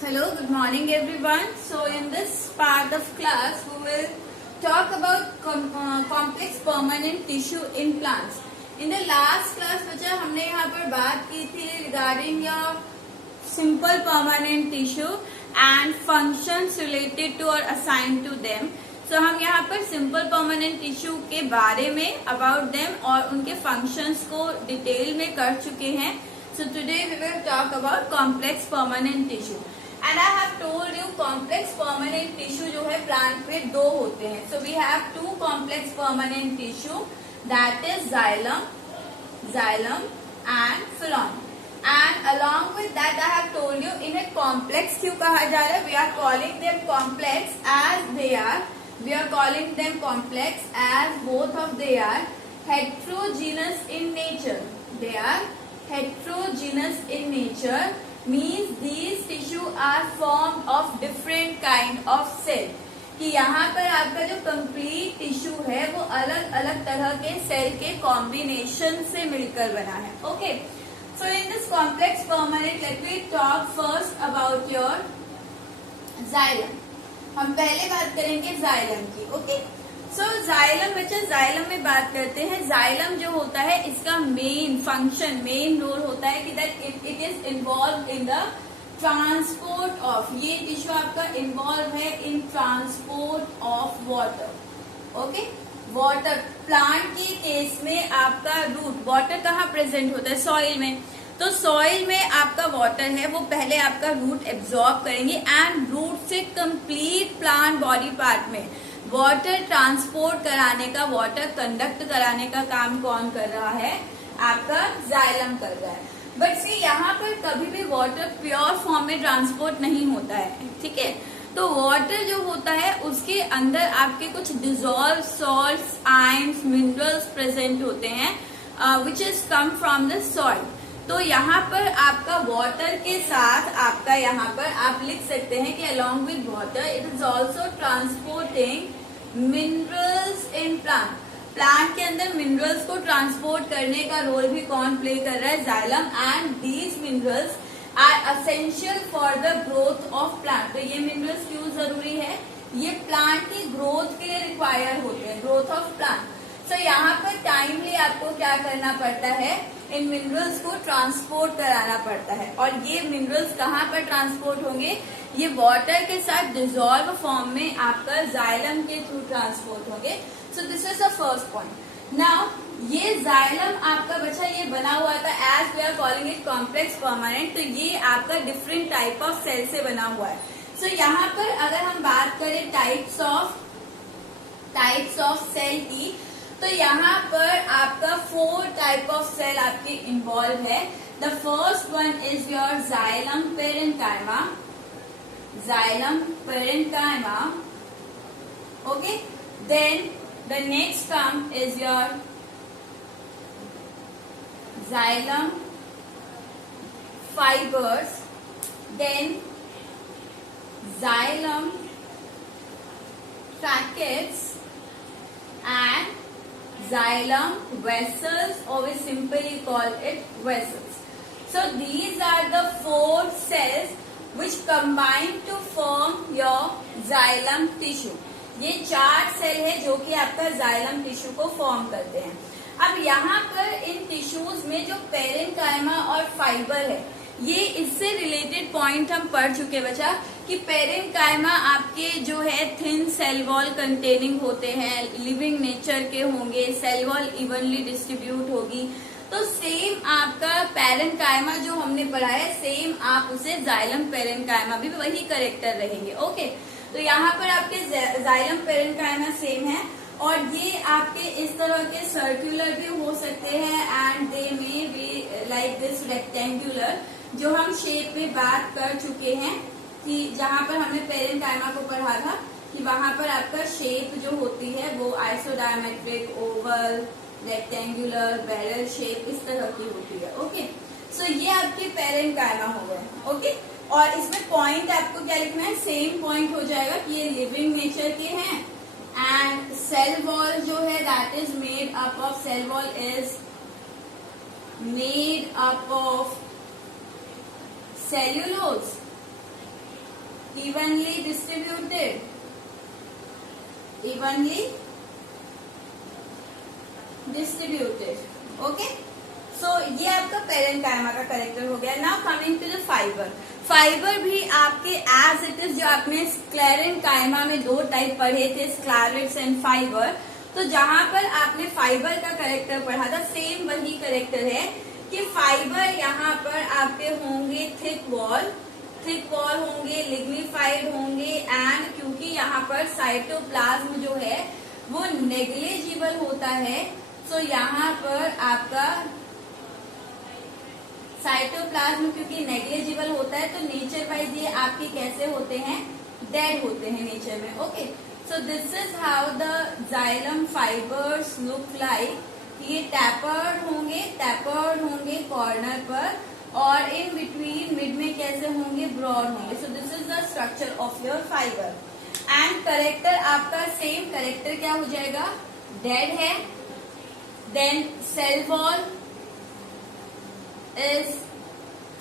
Hello, good morning everyone. So in this part of class we will talk about complex permanent tissue in plants. In the last class बच्चा हमने यहाँ पर बात की थी regarding your simple permanent tissue and functions related to or assigned to them. So हम यहाँ पर simple permanent tissue के बारे में about them और उनके functions को डिटेल में कर चुके हैं. So today we will talk about complex permanent tissue. And I have told you complex permanent tissue जो है plant में दो होते हैं. So we have two complex permanent tissue, that is xylem and phloem. And along with that I have told you इन्हें complex क्यों कहा जा रहा है? We are calling them complex as they are. We are calling them complex as both of they are heterogeneous in nature. They are heterogeneous in nature. Means these tissue are formed of different kind of cell. कि यहाँ पर आपका जो complete tissue है वो अलग अलग तरह के सेल के कॉम्बिनेशन से मिलकर बना है. Okay. So in this complex permanent, let me talk first about your xylem. हम पहले बात करेंगे xylem की. Okay. So xylem बच्चा xylem में बात करते हैं. xylem जो होता है इसका मेन फंक्शन मेन रोल होता है कि that it is involve in the transport of, ये टिश्यू आपका इन्वॉल्व है इन transport of water. Okay, water plant के केस में आपका रूट वाटर कहाँ प्रेजेंट होता है? सॉइल में. तो सॉइल में आपका वाटर है वो पहले आपका रूट एब्जॉर्ब करेंगे एंड रूट से कंप्लीट प्लांट बॉडी पार्ट में वाटर ट्रांसपोर्ट कराने का, वाटर कंडक्ट कराने का काम कौन कर रहा है? आपका जाइलम कर रहा है. बट सी यहाँ पर कभी भी वाटर प्योर फॉर्म में ट्रांसपोर्ट नहीं होता है. ठीक है, तो वाटर जो होता है उसके अंदर आपके कुछ dissolve salts, ions, minerals present होते हैं which is come from the soil. तो यहाँ पर आपका वाटर के साथ आपका यहाँ पर आप लिख सकते हैं कि along with water it is also transporting minerals in plant. Plant के अंदर मिनरल्स को ट्रांसपोर्ट करने का रोल भी कौन प्ले कर रहा है? Xylem. And these minerals are essential for the growth of plant. तो ये मिनरल्स क्यों जरूरी है? ये प्लांट की ग्रोथ के लिए रिक्वायर होते हैं, ग्रोथ ऑफ प्लांट. सो यहाँ पर टाइमली आपको क्या करना पड़ता है? इन मिनरल्स को ट्रांसपोर्ट कराना पड़ता है. और ये मिनरल्स कहाँ पर ट्रांसपोर्ट होंगे? ये वाटर के साथ डिजोल्व फॉर्म में आपका जाइलम के थ्रू ट्रांसपोर्ट होंगे. So this is the first point. Now ये जाइलम आपका बच्चा ये बना हुआ था as we are calling it complex permanent. तो ये आपका डिफरेंट टाइप ऑफ सेल से बना हुआ है. सो यहाँ पर अगर हम बात करें टाइप्स ऑफ सेल की, तो यहाँ पर आपका 4 टाइप ऑफ सेल आपके इन्वॉल्व है. The first one is your xylem parenchyma. Okay, then the next term is your xylem fibres, then xylem tracheids and xylem vessels, or we simply call it vessels. So these are the 4 cells which combine to form your xylem tissue. ये 4 cell है जो कि आपका xylem tissue को form करते हैं. अब यहाँ पर इन टिश्यूज में जो पेरेन्काइमा और फाइबर है, ये इससे रिलेटेड पॉइंट हम पढ़ चुके बच्चा कि पेरेन्काइमा आपके जो है थिन सेल वॉल कंटेनिंग होते हैं, लिविंग नेचर के होंगे, सेल वॉल इवनली डिस्ट्रीब्यूट होगी. तो सेम आपका पेरेन्काइमा जो हमने पढ़ा है, सेम आप उसे जाइलम पेरेन्काइमा भी वही करेक्टर रहेंगे. ओके, तो यहाँ पर आपके जाइलम पेरेन्काइमा सेम है और ये आपके इस तरह के सर्कुलर भी हो सकते हैं and they may be like this rectangular, जो हम शेप में बात कर चुके हैं कि जहाँ पर हमने पेरेन्काइमा को पढ़ा था कि वहां पर आपका शेप जो होती है वो isodiametric, Oval, rectangular, barrel shape इस तरह की होती है. ओके, सो ये आपके पेरेन्काइमा हो गए. ओके, और इसमें पॉइंट आपको क्या लिखना है? सेम पॉइंट हो जाएगा कि ये लिविंग नेचर के हैं एंड सेल वॉल जो है that is made up of, cell wall is made up of cellulose evenly distributed, evenly distributed. Okay, so ये आपका पेरेन्काइमा का कैरेक्टर हो गया। Now coming to the fiber. Fiber भी आपके एज इट इज, जो आपने स्क्लेरेन्काइमा में दो टाइप पढ़े थे, स्क्लेरेट्स एंड फाइबर, तो जहां पर आपने फाइबर का कैरेक्टर पढ़ा था, सेम वही कैरेक्टर है कि फाइबर यहाँ पर आपके होंगे थिक वॉल होंगे, लिग्निफाइड होंगे, एंड क्योंकि यहाँ पर साइटोप्लाज्म जो है वो नेग्लिजिबल होता है, तो यहाँ पर आपका साइटोप्लाज्म क्योंकि नेग्लिजिबल होता है, तो नेचर वाइज ये आपके कैसे होते हैं, डेड होते हैं नेचर में। Okay, so this is how the xylem fibres look like. ये टैपर्ड होंगे कॉर्नर पर, और इन बिटवीन मिड में कैसे होंगे, ब्रॉड होंगे। So this is the structure of your fibre. And character आपका सेम करेक्टर क्या हो जाएगा, डेड है। Then cell wall is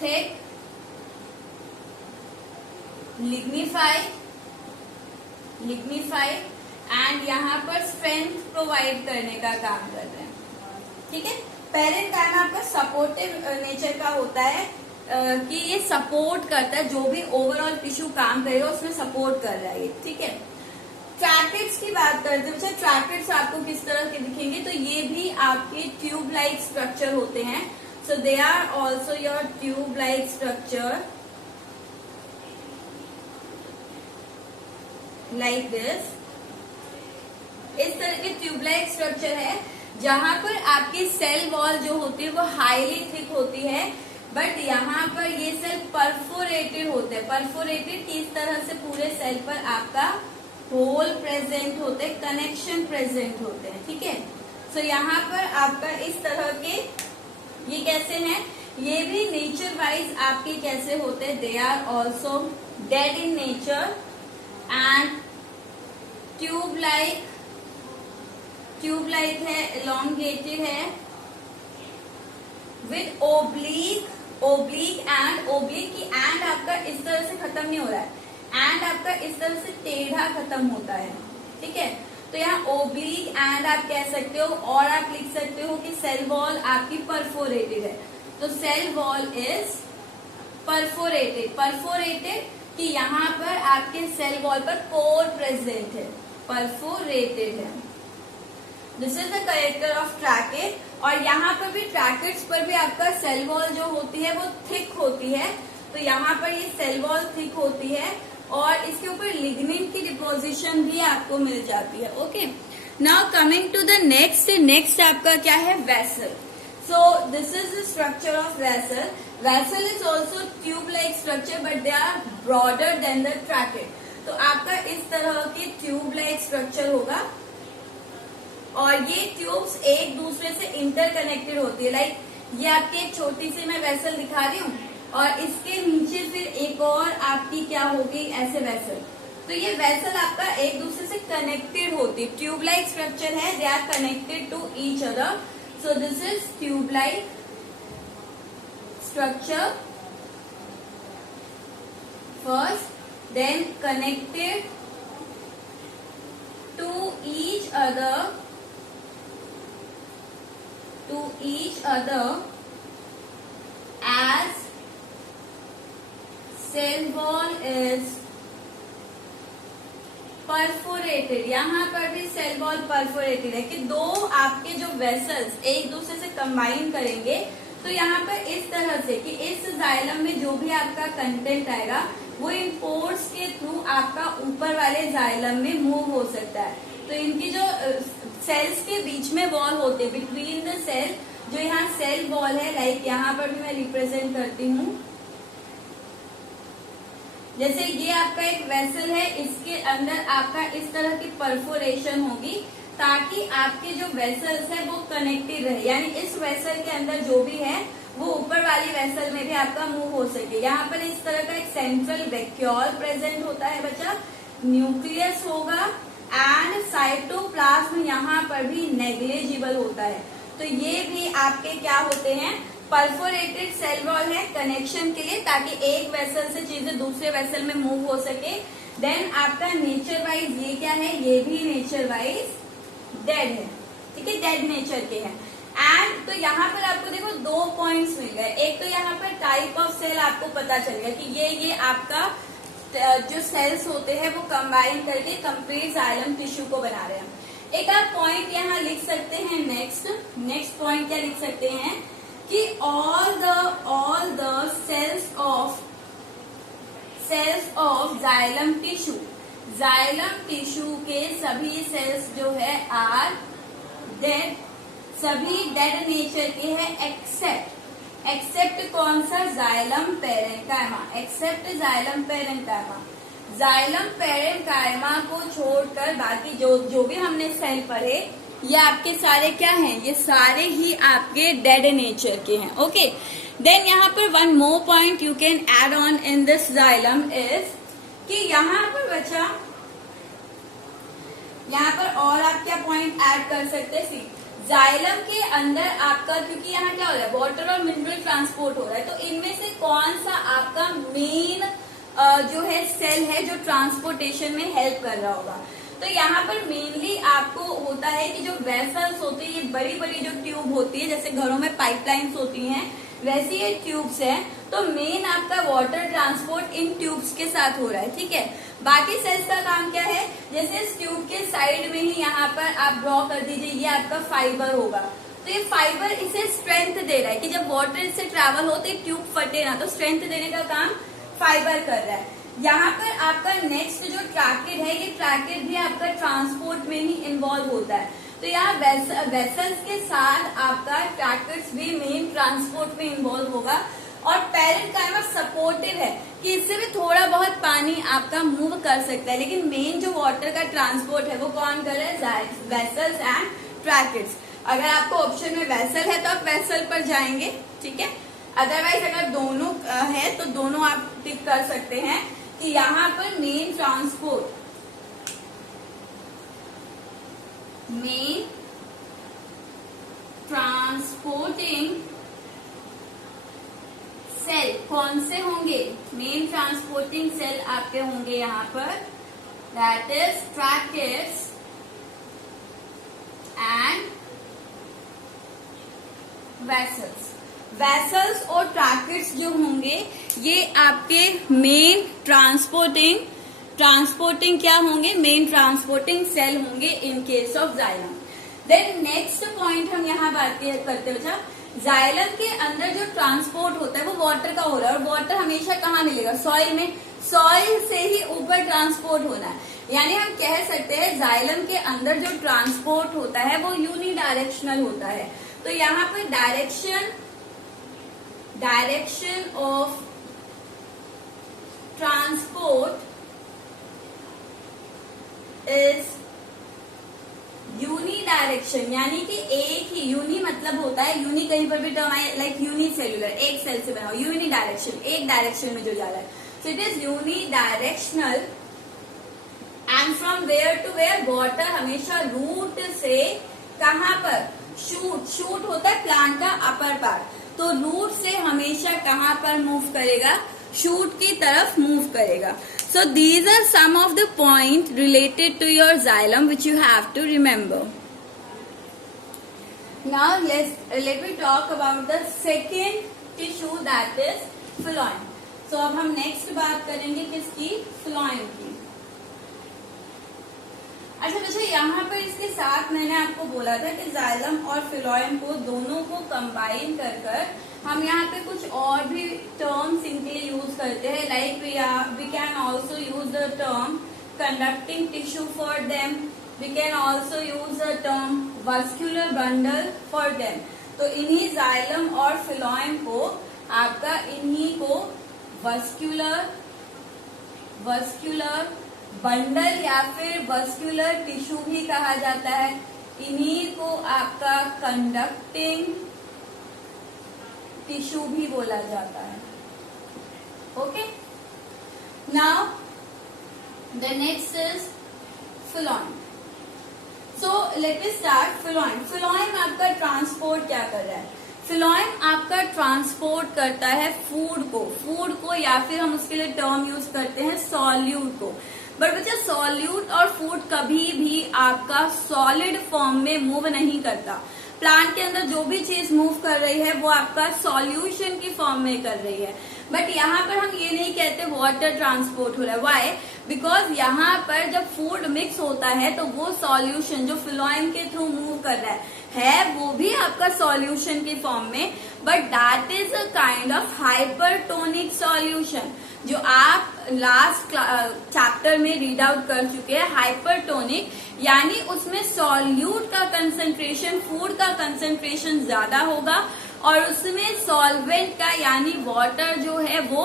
thick, lignified, and यहाँ पर स्ट्रेंथ प्रोवाइड करने का काम कर रहे हैं। ठीक है, पेरेन्काइमा आपका सपोर्टिव नेचर का होता है, कि ये सपोर्ट करता है, जो भी ओवरऑल टिश्यू काम करेगा उसमें सपोर्ट कर रहा है ये। ठीक है, ट्रैकेट्स की बात करते हैं। ट्रैकेट्स आपको किस तरह के दिखेंगे, तो ये भी आपके ट्यूब लाइक स्ट्रक्चर होते हैं। So they are also your tube like structure like this. इस तरह के ट्यूब लाइक स्ट्रक्चर है जहां पर आपकी सेल वॉल जो होती है वो हाईली थिक होती है, बट यहाँ पर ये सेल परफोरेटेड होते हैं। परफोरेटेड किस तरह से, पूरे सेल पर आपका होल प्रेजेंट होते हैं, कनेक्शन प्रेजेंट होते हैं। ठीक है, सो यहाँ पर आपका इस तरह के ये कैसे हैं, ये भी नेचर वाइज आपके कैसे होते हैं, they are also dead in nature. And tube like है, elongated है, विद ओब्लिक एंड की एंड आपका इस तरह से खत्म नहीं हो रहा है, एंड आपका इस तरह से टेढ़ा खत्म होता है। ठीक है, तो यहाँ ओब्लिक एंड आप कह सकते हो, और आप लिख सकते हो कि सेल वॉल आपकी परफोरेटेड है, तो सेल वॉल इज परफोरेटेड कि यहाँ पर आपके सेल वॉल पर पोर प्रेजेंट है, परफोरेटेड है। This is the character of ट्रैकेट। और यहाँ पर भी ट्रैकेट्स पर भी आपका सेल वॉल जो होती है वो थिक होती है, तो यहाँ पर ये सेल वॉल थिक होती है, और इसके ऊपर लिग्निन की डिपोजिशन भी आपको मिल जाती है। Okay, now coming to the next आपका क्या है, vessel. So this is the structure of vessel. Vessel is also tube like structure, but they are broader than the tracheid. तो आपका इस तरह के ट्यूब लाइक स्ट्रक्चर होगा, और ये ट्यूब्स एक दूसरे से इंटरकनेक्टेड होती है। लाइक ये आपकी एक छोटी सी मैं वेसल दिखा रही हूँ, और इसके नीचे फिर एक और आपकी क्या होगी, ऐसे वेसल। तो ये वेसल आपका एक दूसरे से कनेक्टेड होती है, ट्यूब लाइक स्ट्रक्चर है, they are connected to each other. So this is tube like structure first, then connected to each other as cell wall is perforated. यहाँ पर भी सेल वॉल परफोरेटेड है कि दो आपके जो वेसल्स एक दूसरे से कंबाइन करेंगे, तो यहाँ पर इस तरह से कि इस जाइलम में जो भी आपका कंटेंट आएगा वो इन पोर्स के थ्रू आपका ऊपर वाले जाइलम में मूव हो सकता है। तो इनकी जो सेल्स के बीच में वॉल होते हैं, बिटवीन द सेल, जो यहाँ सेल वॉल है, लाइक यहाँ पर भी मैं रिप्रेजेंट करती हूँ। जैसे ये आपका एक वेसल है, इसके अंदर आपका इस तरह की परफोरेशन होगी ताकि आपके जो वेसल्स है वो कनेक्टेड रहे, यानी इस वेसल के अंदर जो भी है वो ऊपर वाली वेसल में भी आपका मूव हो सके। यहाँ पर इस तरह का एक सेंट्रल वैक्यूल प्रेजेंट होता है बच्चा, न्यूक्लियस होगा, एंड साइटोप्लाज्म यहाँ पर भी नेग्लिजिबल होता है। तो ये भी आपके क्या होते हैं, परफोरेटेड सेल वॉल है कनेक्शन के लिए, ताकि एक वेसल से चीजें दूसरे वेसल में मूव हो सके। देन आपका नेचर वाइज ये क्या है, ये भी नेचर वाइज डेड है, ठीक है, डेड नेचर के हैं। एंड तो यहाँ पर आपको देखो 2 पॉइंट्स मिल गए। एक तो यहाँ पर टाइप ऑफ सेल आपको पता चल गया कि ये आपका जो सेल्स होते हैं वो कंबाइन करके कंप्लीट जाइलम टिश्यू को बना रहे हैं। एक आप पॉइंट यहाँ लिख सकते हैं, नेक्स्ट पॉइंट क्या लिख सकते हैं कि all the cells of xylem tissue के सभी सेल्स जो है आर डेड, सभी डेड नेचर के हैं एक्सेप्ट कौन सा, xylem parenchyma, except xylem parenchyma. Xylem parenchyma को छोड़कर बाकी जो भी हमने सेल पढ़े ये आपके सारे क्या हैं, ये सारे ही आपके डेड नेचर के हैं। ओके, देन यहाँ पर one more point you can add on in this xylem is कि यहाँ पर बचा, यहाँ पर और आप क्या पॉइंट ऐड कर सकते हैं, सी जाइलम के अंदर आपका, क्योंकि यहाँ क्या हो रहा है, वाटर और मिनरल ट्रांसपोर्ट हो रहा है, तो इनमें से कौन सा आपका मेन जो है सेल है जो ट्रांसपोर्टेशन में हेल्प कर रहा होगा। तो यहाँ पर मेनली आपको होता है कि जो वेसल्स होती है, ये बड़ी बड़ी जो ट्यूब होती है, जैसे घरों में पाइपलाइंस होती हैं वैसी ये ट्यूब्स हैं, तो मेन आपका वाटर ट्रांसपोर्ट इन ट्यूब्स के साथ हो रहा है, ठीक है। बाकी सेल्स का काम क्या है, जैसे इस ट्यूब के साइड में ही यहाँ पर आप ड्रॉ कर दीजिए, ये आपका फाइबर होगा, तो ये फाइबर इसे स्ट्रेंथ दे रहा है कि जब वाटर इससे ट्रैवल हो तो ये ट्यूब फटे ना, तो स्ट्रेंथ देने का काम फाइबर कर रहा है। यहाँ पर आपका नेक्स्ट जो ट्रैकेड है, ये ट्रैकेड भी आपका ट्रांसपोर्ट में ही इन्वॉल्व होता है, तो यहाँ वेसल्स के साथ आपका ट्रैकेड्स भी मेन ट्रांसपोर्ट में इन्वॉल्व होगा। और पेरेंकाइमा सपोर्टिव है कि इससे भी थोड़ा बहुत पानी आपका मूव कर सकता है, लेकिन मेन जो वाटर का ट्रांसपोर्ट है वो कौन कर रहा है, वेसल्स एंड ट्रैकेड्स। अगर आपको ऑप्शन में वेसल है तो आप वेसल पर जाएंगे, ठीक है। अदरवाइज अगर दोनों है तो दोनों आप टिक कर सकते हैं कि यहाँ पर मेन ट्रांसपोर्टिंग सेल कौन से होंगे, मेन ट्रांसपोर्टिंग सेल आपके होंगे यहाँ पर, दैट इज ट्रैकेड्स एंड वेसल्स और ट्रैकेड्स जो होंगे ये आपके मेन ट्रांसपोर्टिंग क्या होंगे, मेन ट्रांसपोर्टिंग सेल होंगे in case of xylem. Then next point हम यहाँ बात करते हैं, जाइलम के अंदर जो ट्रांसपोर्ट होता है वो वाटर का हो रहा है, और वाटर हमेशा कहाँ मिलेगा, सॉइल में, सॉइल से ही ऊपर ट्रांसपोर्ट होना है। यानी हम कह सकते हैं जाइलम के अंदर जो ट्रांसपोर्ट होता है वो यूनिडायरेक्शनल होता है। तो यहाँ पर डायरेक्शन ऑफ ट्रांसपोर्ट इज यूनिडायरेक्शन, यानी कि एक ही, यूनि मतलब होता है, यूनि कहीं पर भी टर्म आए लाइक यूनिसेल्युलर, एक सेल से बना हो, यूनिडायरेक्शन एक डायरेक्शन में जो जा रहा है, so it is unidirectional. And from where to where, water हमेशा रूट से कहाँ पर, शूट होता है प्लांट का अपर पार्ट, तो रूट से हमेशा कहाँ पर मूव करेगा, शूट की तरफ मूव करेगा। So these are some of the points related to your xylem which you have to remember. Now let me talk about the second tissue, that is phloem. So अब हम next बात करेंगे किसकी, phloem की। अच्छा बच्चा, यहाँ पर इसके साथ मैंने आपको बोला था कि जाइलम और फिलोएम को दोनों को कंबाइन कर हम यहाँ पे कुछ और भी टर्म्स इनके लिए यूज करते हैं, like we can also use the term conducting tissue for them, we can also use the term vascular bundle for them. तो इन्हीं जाइलम और फिलोएम को आपका इन्हीं को वस्क्यूलर बंडल या फिर वस्क्यूलर टिश्यू भी कहा जाता है, इन्हीं को आपका कंडक्टिंग टिश्यू भी बोला जाता है। Okay, now the next is phloem. So let me start phloem. Phloem आपका ट्रांसपोर्ट क्या कर रहा है, फ्लोएम आपका ट्रांसपोर्ट करता है फूड को या फिर हम उसके लिए टर्म यूज करते हैं सॉल्यूट को। बट बच्चा सॉल्यूट और फूड कभी भी आपका सॉलिड फॉर्म में मूव नहीं करता। प्लांट के अंदर जो भी चीज मूव कर रही है वो आपका सॉल्यूशन की फॉर्म में कर रही है। बट यहाँ पर हम ये नहीं कहते वाटर ट्रांसपोर्ट हो रहा है। व्हाई? बिकॉज यहाँ पर जब फूड मिक्स होता है तो वो सॉल्यूशन जो फ्लोएम के थ्रू मूव कर रहा है वो भी आपका सॉल्यूशन की फॉर्म में, but that is a kind of hypertonic solution जो आप लास्ट चैप्टर में रीड आउट कर चुके हैं। हाइपरटोनिक यानी उसमें सॉल्यूट का कंसंट्रेशन, फूड का कंसंट्रेशन ज्यादा होगा और उसमें सॉल्वेंट का यानी वाटर जो है वो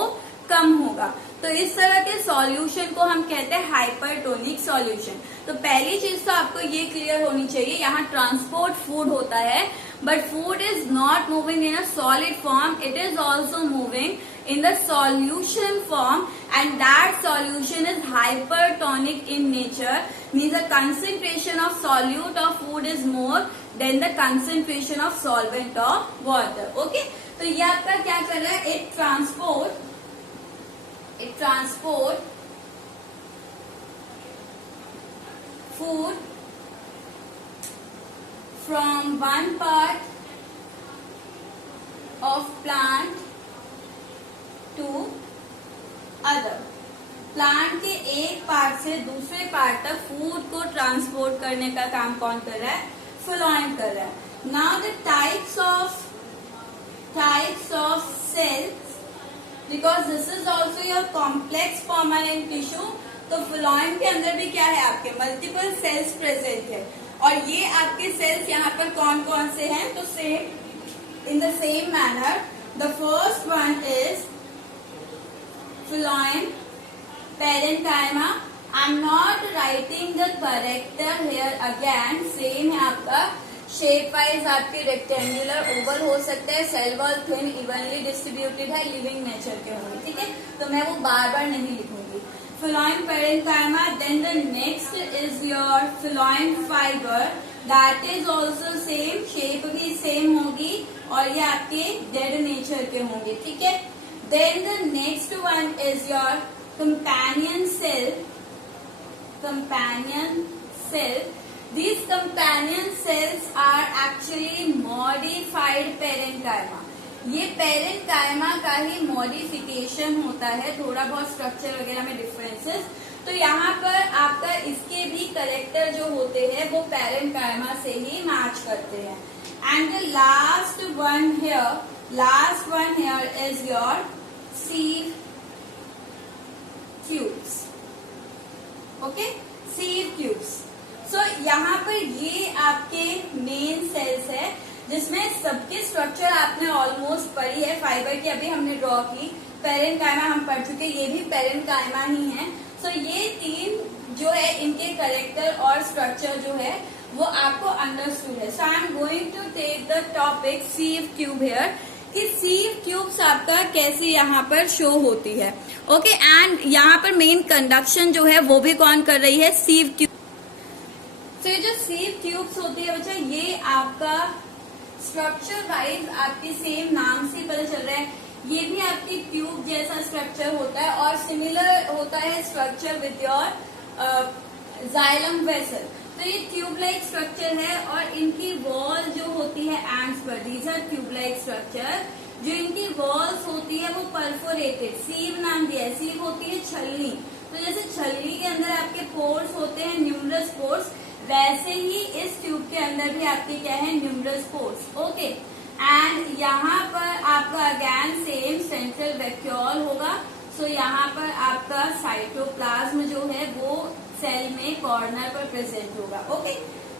कम होगा। तो इस तरह के सॉल्यूशन को हम कहते हैं हाइपरटोनिक सॉल्यूशन। तो पहली चीज तो आपको ये क्लियर होनी चाहिए, यहाँ ट्रांसपोर्ट फूड होता है but food is not moving in a solid form, it is also moving in the solution form and that solution is hypertonic in nature, means the concentration of solute of food is more than the concentration of solvent of water. Okay, तो ये आपका क्या कर रहा है, it transport food from one part of plant to other. Plant के एक part से दूसरे पार्ट तक फूड को ट्रांसपोर्ट करने का काम कौन कर रहा है, फ्लोएम कर रहा है। Now the types of cells, because this is also your complex permanent tissue, तो फ्लोएम के अंदर भी क्या है, आपके मल्टीपल सेल्स प्रेजेंट है और ये आपके सेल्स यहाँ पर कौन कौन से हैं, तो same in the same manner the first one is phloem parenchyma. I'm not writing the character here again. Same है आपका, शेप वाइज आपके रेक्टेंगुलर ओवल हो सकता है, cell wall thin evenly distributed है, लिविंग नेचर के होंगे, ठीक है, तो मैं वो बार बार नहीं लिखूंगी। phloem parenchyma, then the next is your phloem fiber, that is also same, shape भी सेम होगी और ये आपके डेड नेचर के होंगे, ठीक है। Then the next one is your companion cell. These companion cells are actually modified parenchyma. ये पेरेंकाइमा का ही मॉडिफिकेशन होता है, थोड़ा बहुत स्ट्रक्चर वगैरह में डिफरेंसेस। तो यहाँ पर आपका इसके भी करेक्टर जो होते हैं वो पेरेंकाइमा से ही मैच करते हैं। And the last one here is your sieve tubes. Okay, sieve tubes. So यहाँ पर ये आपके मेन सेल्स है जिसमें सबकी स्ट्रक्चर आपने ऑलमोस्ट पढ़ी है। फाइबर की अभी हमने ड्रॉ की, पेरेंकाइमा हम पढ़ चुके, ये भी पेरेंकाइमा ही है। So ये तीन जो है इनके करेक्टर और स्ट्रक्चर जो है वो आपको अंडरस्टूड है। So I am going to take the topic sieve tube here कि सीव ट्यूब्स आपका कैसे यहाँ पर शो होती है। ओके, एंड यहाँ पर मेन कंडक्शन जो है वो भी कौन कर रही है, सीव ट्यूब। तो ये जो सीव ट्यूब्स होती है बच्चा, ये आपका स्ट्रक्चर वाइज आपके सेम नाम से पता चल रहा है, ये भी आपकी ट्यूब जैसा स्ट्रक्चर होता है और सिमिलर होता है structure with your xylem vessel. तो ये ट्यूब लाइक स्ट्रक्चर है और इनकी वॉल जो होती है एंड्स पर, these are tube like structure. जो इनकी वॉल्स होती है वो परफोरेटेड, सीव नाम दिया है, सीव होती है छलनी। तो जैसे छलनी के अंदर आपके पोर्स होते हैं, न्यूमरस पोर्स, वैसे ही इस ट्यूब के अंदर भी आपके क्या है, न्यूमरस पोर्स। ओके, एंड यहाँ पर आपका अगेन सेम सेंट्रल वैक्यूल होगा। सो यहाँ पर आपका साइटोप्लाज्म जो है वो सेल में कॉर्नर पर प्रेजेंट होगा। Okay,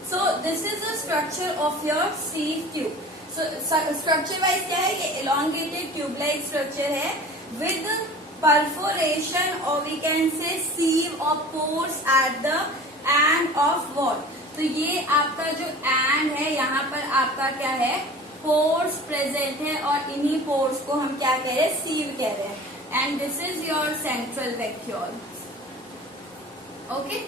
so this is the structure of your sieve tube. So structure wise क्या है, ये एलोंगेटेड ट्यूब लाइक स्ट्रक्चर है विद परफोरेशन और वी कैन से सीव और pores at the end of wall. तो ये आपका जो एंड है यहाँ पर आपका क्या है, पोर्स प्रेजेंट है और इन्हीं पोर्स को हम क्या कह रहे हैं, सीव कह रहे हैं। And this is your central vacuole. Okay,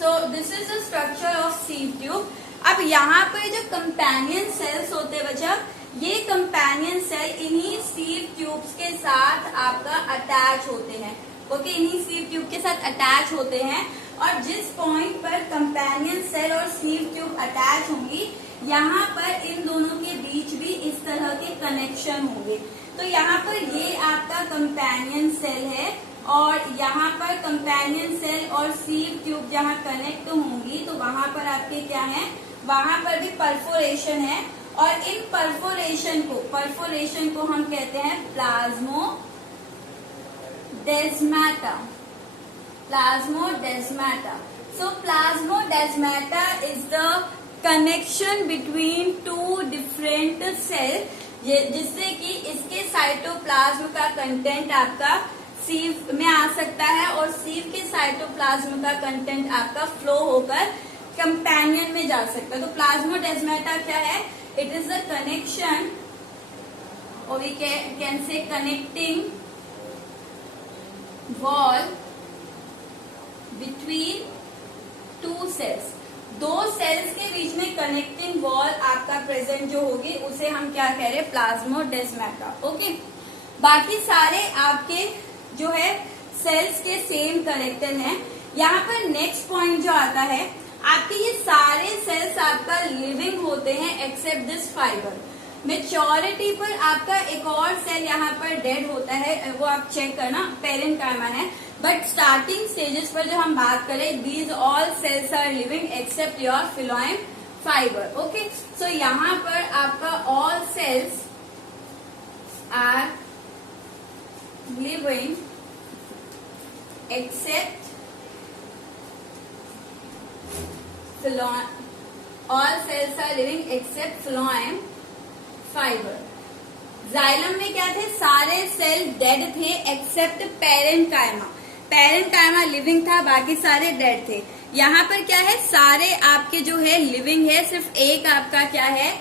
so this is the structure of sieve tube. अब यहाँ पर जो कंपेनियन सेल्स होते हैं बच्चा, ये कंपेनियन सेल इन्हीं सीव ट्यूब्स के साथ आपका अटैच होते हैं। ओके, इन्हीं सीव ट्यूब के साथ अटैच होते हैं और जिस पॉइंट पर कंपेनियन सेल और सीव ट्यूब अटैच होंगी यहाँ पर इन दोनों के बीच भी इस तरह के कनेक्शन होंगे। तो यहाँ पर ये आपका कंपेनियन सेल है और यहाँ पर कंपेनियन सेल और सीव ट्यूब जहाँ कनेक्ट होंगी तो वहां पर आपके क्या है, वहां पर भी परफोरेशन है और इन परफोरेशन को हम कहते हैं plasmodesmata. So plasmodesmata is the connection between two different cells, जिससे कि इसके साइटोप्लाज्म का कंटेंट आपका सीव में आ सकता है और सीव के साइटोप्लाज्म का कंटेंट आपका फ्लो होकर कंपेनियन में जा सकता है। तो प्लाज्मोडेस्माटा क्या है? इट इज द कनेक्शन और we can say connecting wall between two cells. दो सेल्स के बीच में कनेक्टिंग वॉल आपका प्रेजेंट जो होगी उसे हम क्या कह रहे हैं? प्लाज्मोडेस्माटा। ओके, बाकी सारे आपके जो है सेल्स के सेम कनेक्टेड हैं। यहाँ पर नेक्स्ट पॉइंट जो आता है, आपके ये सारे सेल्स आपका लिविंग होते हैं एक्सेप्ट दिस फाइबर। मेच्योरिटी पर आपका एक और सेल यहाँ पर डेड होता है, वो आप चेक करना, पेरेन्काइमा है। बट स्टार्टिंग स्टेजेस पर जो हम बात करें, these all cells are living except your phloem fiber. Okay, so यहाँ पर आपका all cells are living except phloem, all cells are living except phloem fiber। Xylem में क्या थे? सारे सेल डेड थे एक्सेप्ट पेरेन्काइमा। पेरेन्काइमा लिविंग था, बाकी सारे डेड थे। यहाँ पर क्या है? सारे आपके जो है लिविंग है, सिर्फ एक आपका क्या है?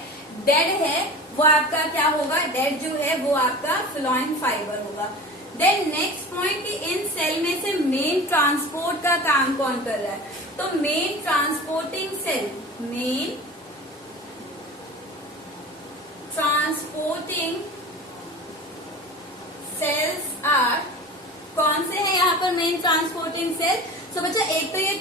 डेड है। वो आपका क्या होगा? डेड जो है वो आपका फ्लोएम फाइबर होगा। देन नेक्स्ट पॉइंट कि इन सेल में से मेन ट्रांसपोर्ट का काम कौन कर रहा है? तो main transporting cell, main transporting cells are, कौन से हैं यहाँ पर मेन ट्रांसपोर्टिंग सेल? तो बच्चा एक तो ये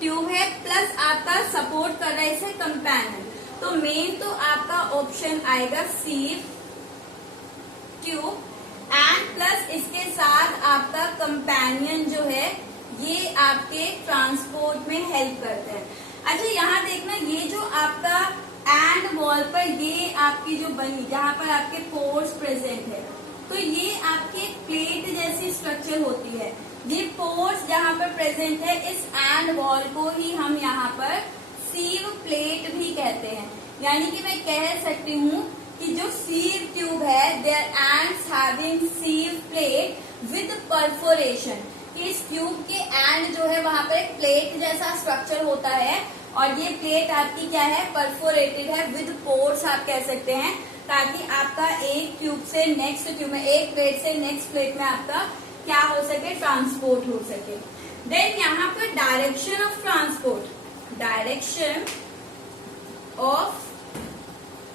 ट्यूब है प्लस आपका सपोर्ट कर रहा है इसे कंपेनियन। तो मेन तो आपका ऑप्शन आएगा सीव ट्यूब एंड प्लस इसके साथ आपका कंपेनियन जो है ये आपके ट्रांसपोर्ट में हेल्प करते हैं। अच्छा, यहाँ देखना, ये जो आपका एंड वॉल पर ये आपकी जो बनी, जहाँ पर आपके पोर्स प्रेजेंट है, तो ये आपके प्लेट जैसी स्ट्रक्चर होती है। ये पोर्स जहाँ पर प्रेजेंट है, इस एंड वॉल को ही हम यहाँ पर सीव प्लेट भी कहते हैं। यानी कि मैं कह सकती हूँ कि जो सीव ट्यूब है, their ends having sieve plate with perforation. इस ट्यूब के एंड जो है वहां पर एक प्लेट जैसा स्ट्रक्चर होता है और ये प्लेट आपकी क्या है? परफोरेटेड है विद पोर्स आप कह सकते हैं, ताकि आपका एक ट्यूब से नेक्स्ट ट्यूब में, एक प्लेट से नेक्स्ट प्लेट में आपका क्या हो सके? ट्रांसपोर्ट हो सके। देन यहाँ पर direction of transport, direction of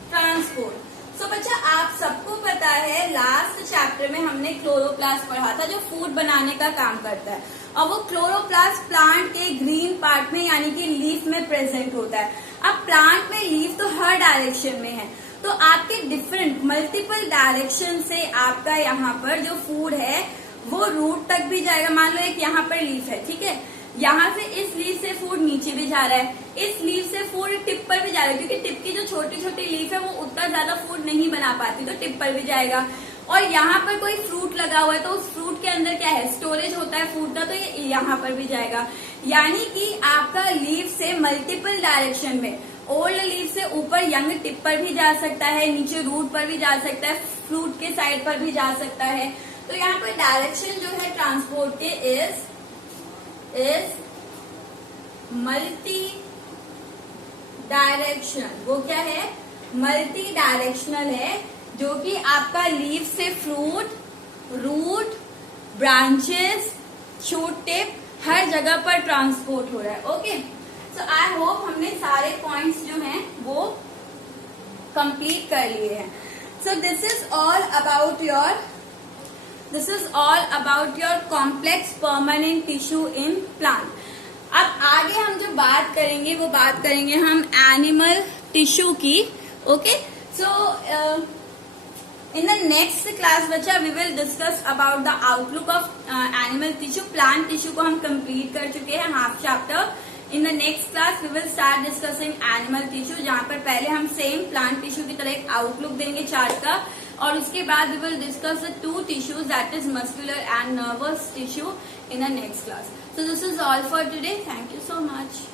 transport. So बच्चा आप सबको पता है लास्ट चैप्टर में हमने क्लोरोप्लास्ट पढ़ा था जो फूड बनाने का काम करता है, और वो क्लोरोप्लास्ट प्लांट के ग्रीन पार्ट में यानी कि लीफ में प्रेजेंट होता है। अब प्लांट में लीफ तो हर डायरेक्शन में है, तो आपके डिफरेंट मल्टीपल डायरेक्शन से आपका यहाँ पर जो फूड है वो रूट तक भी जाएगा। मान लो एक यहाँ पर लीफ है, ठीक है, यहाँ से इस लीफ से फूड नीचे भी जा रहा है, इस लीफ से फूड टिप पर भी जा रहा है, क्योंकि टिप की जो छोटी छोटी लीफ है वो उतना ज्यादा फूड नहीं बना पाती, तो टिप पर भी जाएगा। और यहाँ पर कोई फ्रूट लगा हुआ है तो उस फ्रूट के अंदर क्या है? स्टोरेज होता है फूड का, तो ये यहाँ पर भी जाएगा। यानी कि आपका लीफ से मल्टीपल डायरेक्शन में, ओल्ड लीफ से ऊपर यंग टिप पर भी जा सकता है, नीचे रूट पर भी जा सकता है, फ्रूट के साइड पर भी जा सकता है। तो यहाँ पर डायरेक्शन जो है ट्रांसपोर्ट के इज मल्टी डायरेक्शन। वो क्या है? मल्टी डायरेक्शनल है, जो कि आपका लीफ से fruit, root, branches, shoot tip हर जगह पर ट्रांसपोर्ट हो रहा है। ओके, सो आई होप हमने सारे पॉइंट्स जो हैं वो कंप्लीट कर लिए हैं. सो this is all about your complex permanent tissue in plant. अब आगे हम जो बात करेंगे वो बात करेंगे हम एनिमल टिश्यू की. Okay, so in the next class बच्चा we will discuss about the outlook of animal tissue. Plant tissue को हम complete कर चुके हैं half chapter. In the next class we will start discussing animal tissue, जहाँ पर पहले हम same plant tissue की तरह एक outlook देंगे chart का, और उसके बाद we will discuss the two tissues, that is muscular and nervous tissue, in the next class. So this is all for today. Thank you so much.